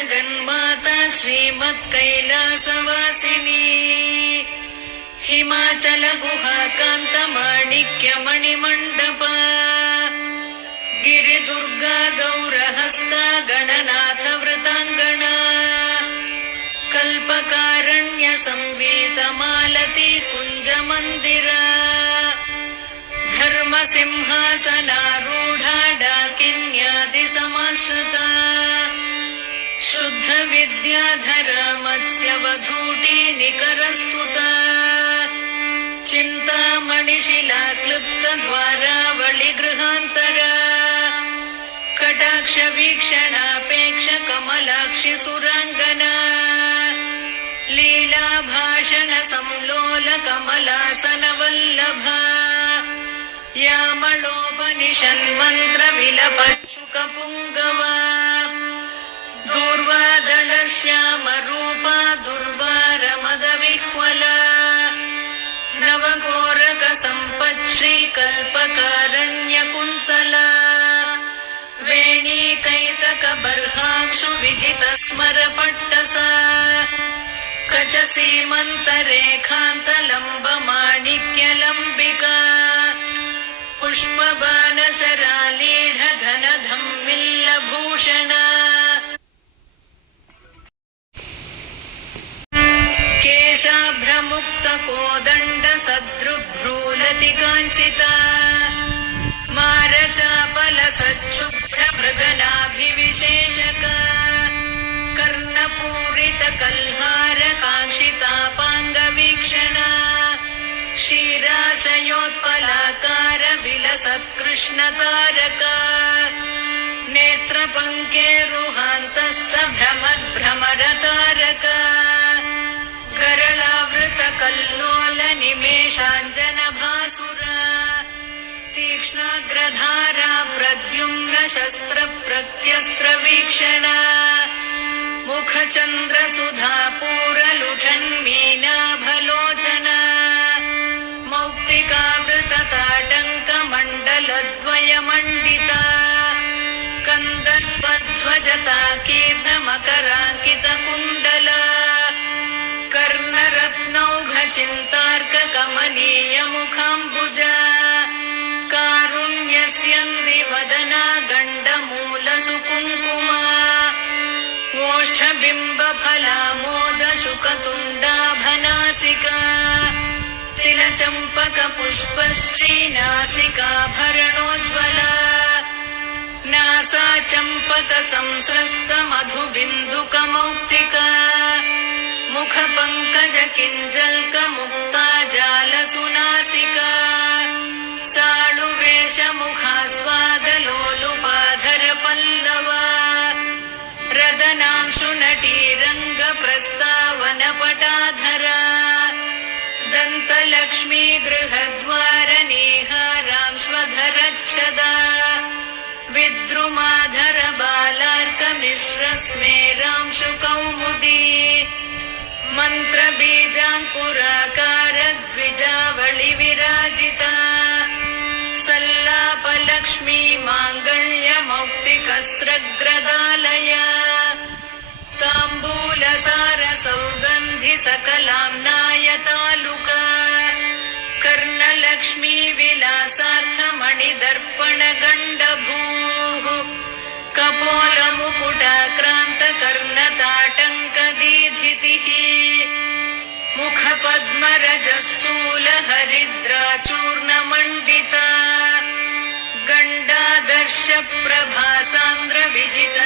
जगन्माता श्रीमत्कैलासवासिनी हिमाचल गुहाकान्त माणिक्यमणिमण्डप गिरिदुर्गा गौरहस्ता गणनाथ वृताङ्गना कल्पकारण्य संवीत मालती कुञ्जमन्दिरा धर्मसिंहासनारूढा डाकिन्यादि समाश्रिता शुद्ध विद्याधरा मत्स्यवधूटी निकरस्तुता चिन्तामणिशिला क्लुप्त द्वारावळि गृहान्तरा कटाक्ष वीक्षणापेक्ष कमलाक्षि सुराङ्गना लीला भाषण संलोल कमलासन वल्लभा यामलोपनिषन्मन्त्र विलपच्छुकपुङ्गवा दूर्वादल श्याम रूपा दुर्वार मदविह्वला नवघोरक सम्पच्छ्री कल्पकारण्य कुन्तला वेणीकैतक बर्हाक्षु विजित स्मर पट्टसा कच सीमन्त रेखान्त लम्ब माणिक्य लम्बिका पुष्पबाण शरालीढ घन धम्मिल्ल भूषण केशाभ्रमुक्त कोदण्ड सदृग्भ्रूलति काञ्चिता मारचापल सच्छुभ्र मृगनाभिविशेषक कर्णपूरित कल्हार काङ्क्षितापाङ्गवीक्षण क्षीराशयोत्पलाकार विलसत्कृष्णतारक नेत्रपङ्केरुहान्तस्थ भ्रमद्भ्रमरतारक गरलावृत कल्लोल निमेषाञ्जन भासुर तीक्ष्णाग्रधारा प्रद्युम्न शस्त्र प्रत्यस्त्र वीक्षण मुखचन्द्र सुधा पूरलुठन्मीनाभलोचन मौक्तिकावृत ताटङ्क मण्डलद्वय मण्डिता कन्दर्पध्वजता कीर्ण मकराङ्कित कुण्डल कर्णरत्नौघ चिन्तार्क कमनीय मुखाम्बुज कारुण्यस्यन्ति वदना गण्डमूल सुकुङ्कुमा ओष्ठबिम्बफलामोद शुकतुण्डाभनासिका तिलचम्पक पुष्पश्रीनासिकाभरणोज्ज्वला नासा चम्पक संस्रस्त मधुबिन्दुकमौक्तिका मुखपङ्कज किञ्जल्क मुक्ता जालसुनासिका साळुवेश मुखास्वादलोलुपाधर पल्लवा रदनांशु नटीरङ्ग प्रस्तावन पटाधरा दन्तलक्ष्मी गृहद्वार नेहारांश्वधरच्छदा विद्रुमाधर बालार्कमिश्र स्मेरांशु कौमुदी मन्त्रबीजाङ्कुराकार द्विजावळि विराजिता सल्लापलक्ष्मी माङ्गल्यमौक्तिकस्रग्रदालय ताम्बूलसार सौगन्धि सकलाम्नायतालुक कर्णलक्ष्मी विलासार्थ मणिदर्पण गण्डभूः कपोलमुकुटाक्रान्त कर्णताटङ्कदीधितिः मुखपद्मरजस्थूल हरिद्राचूर्णमण्डिता गण्डादर्श प्रभासान्द्र विजित